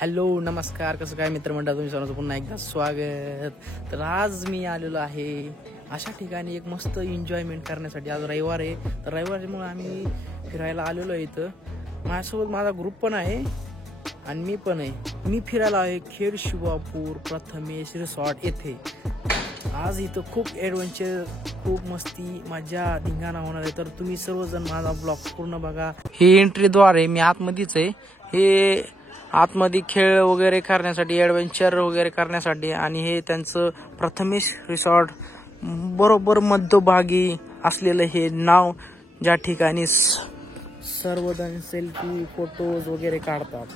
Hello नमस्कार, कसं काय मित्रमंडळ, तुम्ही सर्वांचं पुन्हा एकदा स्वागत. तर आज मी आलेलो आहे अशा ठिकाणी एक मस्त एन्जॉयमेंट करण्यासाठी. आज रविवार आहे, तर रविवारमुळे आम्ही फिरायला आलेलो आहे. इथं माझ्यासोबत माझा ग्रुप पण आहे आणि मी पण आहे. मी फिरायला आहे खेड शिवापूर प्रथमेश रिसॉर्ट येथे. आज इथं खूप ॲडव्हेंचर, खूप मस्ती, मजा, धिंगाणा होणार आहे. तर तुम्ही सर्वजण माझा ब्लॉग पूर्ण बघा. ही एंट्रीद्वार आहे, मी आतमध्येच आहे. हे आतमध्ये खेळ वगैरे करण्यासाठी, ॲडव्हेंचर वगैरे करण्यासाठी. आणि हे त्यांचं प्रथमेश रिसॉर्ट बरोबर मध्यभागी असलेलं हे नाव, ज्या ठिकाणी सर्वजण सेल्फी फोटोज वगैरे काढतात.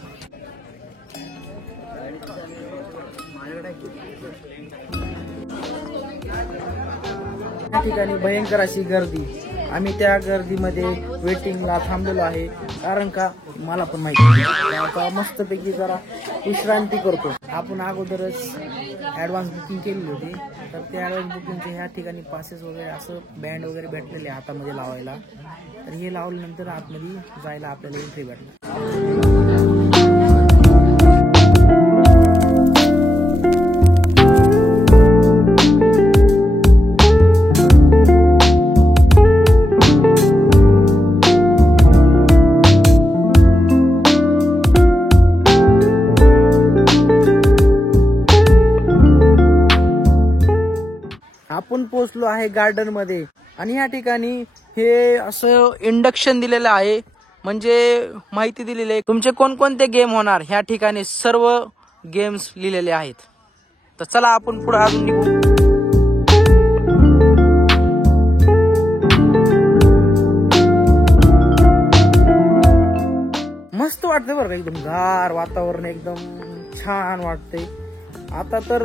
या ठिकाणी भयंकर अशी गर्दी. आम्ही त्या गर्दीमध्ये वेटिंगला थांबलेलो आहे, कारण का मला पण माहिती आहे मस्तपैकी जरा विश्रांती करतो. आपण अगोदरच ॲडव्हान्स बुकिंग केलेली होती, तर त्या ॲडव्हान्स बुकिंगचे ह्या ठिकाणी पासेस वगैरे असं बँड वगैरे भेटलेले हातामध्ये लावायला. तर हे लावल्यानंतर आतमध्ये जायला आपल्याला एंट्री भेटणार. आपण पोहोचलो आहे गार्डन मध्ये, आणि या ठिकाणी हे असं इंडक्शन दिलेलं आहे, म्हणजे माहिती दिलेली आहे तुमचे कोणकोणते गेम होणार. ह्या ठिकाणी सर्व गेम्स लिहिलेले आहेत. तर चला आपण पुढे अजून निघू. मस्त वाटतंय बरं का, एकदम गार वातावरण, एकदम छान वाटतंय. आता तर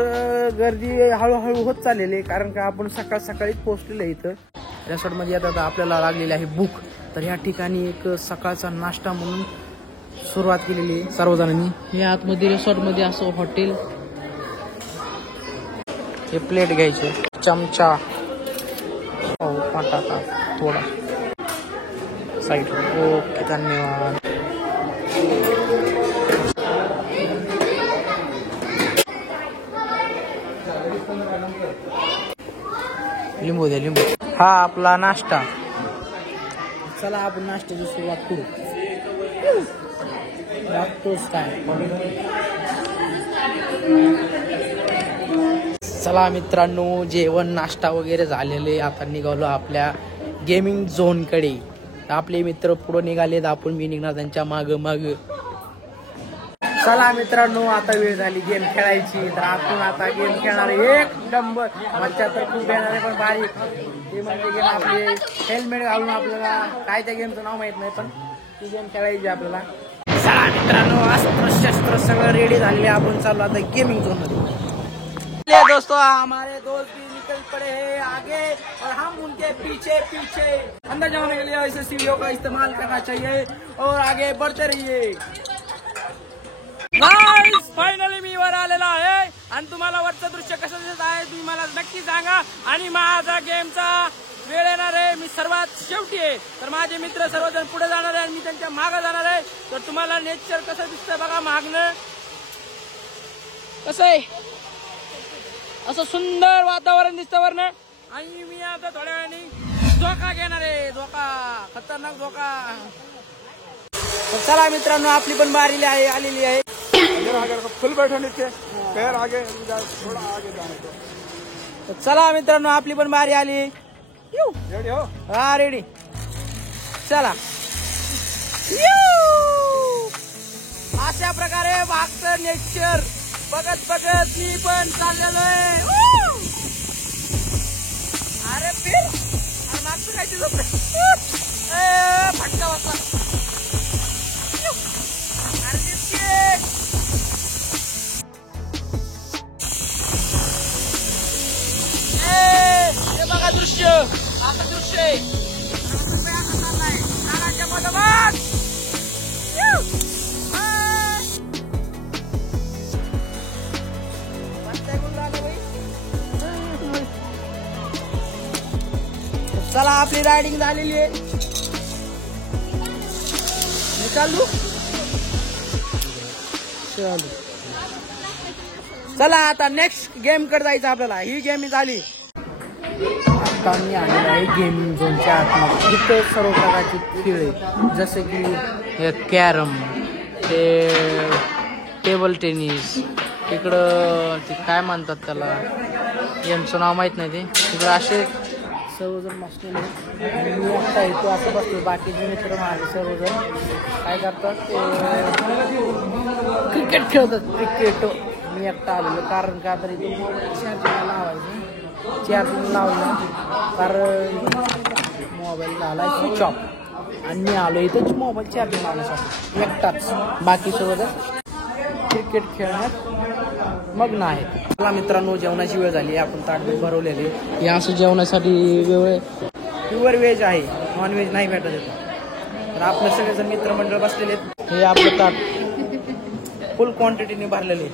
गर्दी हळूहळू होत चाललेली आहे, कारण का आपण सकाळ सकाळीच पोहोचलेलो आहे. इथं रिसॉर्टमध्ये आता आपल्याला लागलेली आहे भूक. तर ह्या ठिकाणी एक सकाळचा नाश्ता म्हणून सुरुवात केलेली आहे सर्वजणांनी. हे आतमध्ये रिसॉर्टमध्ये असं हॉटेल. हे प्लेट घ्यायचे, चमचा, टाका थोडा साईड. ओके, धन्यवाद. लिंबू द्या, लिंबू. हा आपला नाश्ता. चला आपण नाश्त्याची सुरुवात करू. लागतोच काय. चला मित्रांनो, जेवण नाश्ता वगैरे झालेले. आता निघालो आपल्या गेमिंग झोन कडे. आपले मित्र पुढे निघालेत, आपण मी निघणार त्यांच्या माग माग. चला मित्रांनो, आता वेळ झाली गेम खेळायची. तर आपण आता गेम खेळणार. एक नंबर मज्जा तर खूप येणार आहे, पण बारीक ते म्हणजे गेम आपले हेल्मेट घालून. आपल्याला काय त्या गेमचं नाव माहित नाही, पण ती गेम खेळायची आपल्याला. चला मित्रांनो, अस्त्र शस्त्र सगळं रेडी झालेले. आपण चालू आता गेमिंग झोन मध्ये. दोस्तों, हमारे दोस्त भी निकल पड़े हैं आगे और हम उनके पीछे पीछे. अंदर जाने के लिए ऐसे सीढ़ियों का इस्तेमाल करना चाहिए और आगे बढ़ते रहिए. फायनली मी वर आलेला आहे, आणि तुम्हाला वरचं दृश्य कसं दिसत आहे तुम्ही मला नक्की सांगा. आणि माझा गेमचा वेळ येणार आहे, मी सर्वात शेवटी आहे. तर माझे मित्र सर्वजण पुढे जाणार आहे आणि मी त्यांच्या मागे जाणार आहे. तर तुम्हाला नेचर कसं दिसतंय बघा मागणं, कसं आहे, असं सुंदर वातावरण दिसतं वरनं. आणि मी आता थोड्या वेळाने धोका घेणार आहे, धोका, खतरनाक धोका. तर चला मित्रांनो, आपली पण बारी आलेली आहे. फुल बैठने थे, पैर आगे, थोड़ा आगे जाने को. तर चला मित्रांनो, आपली पण बारी आली. रेडी हो? हा, रेडी. चला. अशा प्रकारे भागतं नेचर बघत बघत मी पण चाललेलो आहे. अरे फिर मागचं काय तिथं फटका बसला. बघा दृश्य, आता दृश्य आहे. चला आपली रायडिंग झालेली आहे. चालू चलो चला आता नेक्स्ट गेम कडे जायचं आपल्याला. ही गेम झाली. आता मी आलेलो आहे गेमिंग झोनच्या आतमध्ये. इथं सर्व प्रकारची खेळ आहे जसे की हे कॅरम, ते टेबल टेनिस, तिकडं ते काय म्हणतात त्याला, यांचं नाव माहीत नाही. ते तिकडं असे सर्वजण बसलेले आणि मी आता इथं असं बसलो. बाकीचे मित्र माझे सर्वजण काय करतात, ते क्रिकेट खेळतात. क्रिकेट मी एकटा आलेलो कारण का तर इथे चार्जिंग लावायचं. चार्जिंग लावलं कारण मोबाईल झाला स्विच ऑफ आणि मी आलो इथंच मोबाईल चार्जिंग लावण्यासाठी एकटाच. बाकी सोबतच क्रिकेट खेळण्यात मग्न आहे. मला मित्रांनो जेवणाची वेळ झाली. आपण ताटबीट भरवलेली. हे असं जेवणासाठी वेळ प्युअर व्हेज आहे, नॉन व्हेज नाही भेटत येतं. तर आपले सगळेजण मित्रमंडळ बसलेले आहेत. हे आपलं ताट फुल क्वांटिटीने भरलेले.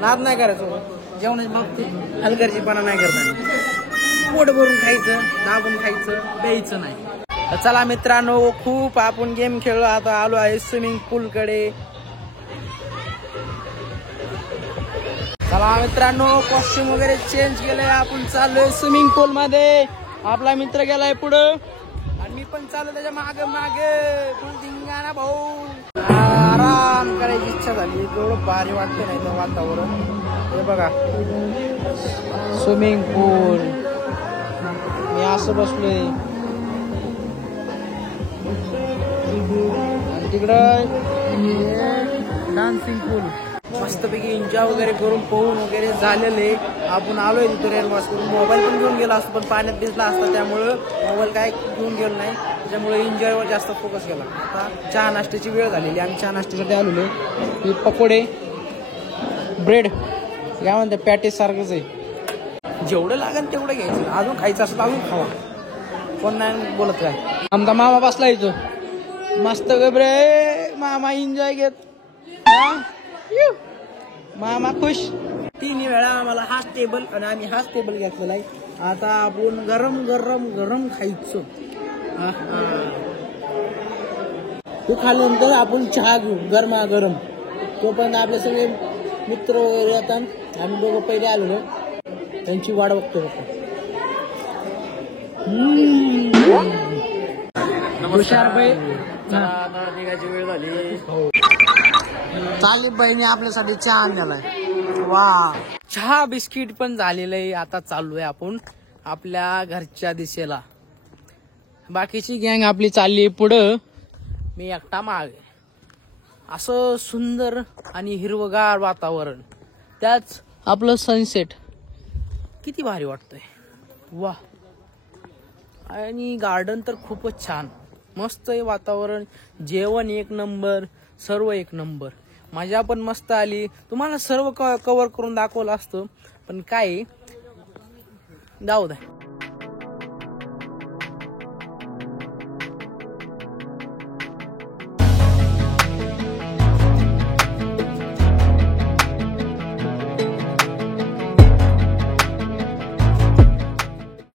नाद नाही करायचो जेवणाची बाबतीत, हलगर्जीपणा नाही करता. पोट भरून खायचं, दाबून खायचं, प्यायचं नाही. तर चला मित्रांनो, खूप आपण गेम खेळलो. आता आलो आहे स्विमिंग पूल कडे. चला मित्रांनो, कॉस्ट्युम वगैरे चेंज केलंय. आपण चाललोय स्विमिंग पूल मध्ये. आपला मित्र गेलाय पुढं आणि मी पण चालू त्याच्या मागे मागे. धिंगाणा भाऊ. आराम करायची इच्छा झाली. एवढं भारी वाटतं नाही तर वातावरण. हे बघा स्विमिंग पूल. मी असं बसलोय आणि तिकडं डान्सिंग पूल. मस्तपैकी एन्जॉय वगैरे करून पोहून वगैरे झालेले. आपण आलोय तिथे रेनवॉश करून. मोबाईल पण घेऊन गेला असतो पण पाण्यात भिजला असता, त्यामुळं मोबाईल काय घेऊन गेलो नाही. त्यामुळे एन्जॉयवर जास्त फोकस केला. आता चहा नाश्त्याची वेळ झालेली. आम्ही चहा नाश्त्यासाठी आलेलो. हे पकोडे, ब्रेड, काय म्हणते पॅटीस सारखंच आहे. जेवढं लागेल तेवढं घ्यायचं. अजून खायचं असं अजून खावा. कोण नाही बोलत काय. आमचा मामा बसला इथं मस्त. रे मामा एन्जॉय घेत. मामा खुश. 3 वेळा आम्हाला हाच टेबल आणि आम्ही हाच टेबल घेतलेला आहे. आता आपण गरम गरम गरम खायचं. ते खाल्यानंतर आपण चहा घेऊ गरमा गरम. तोपर्यंत आपले सगळे मित्र वगैरे येतात. आम्ही दोघं पहिले आलेलो, त्यांची वाट बघतो. हुशार बाई. निघायची वेळ झाली. तालिब बाईने आपल्यासाठी चहा आणलेलाय. वा, चहा बिस्किट पण झालेलं आहे. आता चाललोय आपण आपल्या घरच्या दिशेला. बाकीची गँग आपली चालली पुढं, मी एकटा मागे. असं सुंदर आणि हिरवगार वातावरण, त्याच आपलं सनसेट किती भारी वाटतंय. वा, आणि गार्डन तर खूपच छान मस्त आहे. वातावरण, जेवण एक नंबर, सर्व एक नंबर. मजा पण मस्त आली. तुम्हाला सर्व कव्हर करून दाखवलं असतं पण काय जाऊ द्या.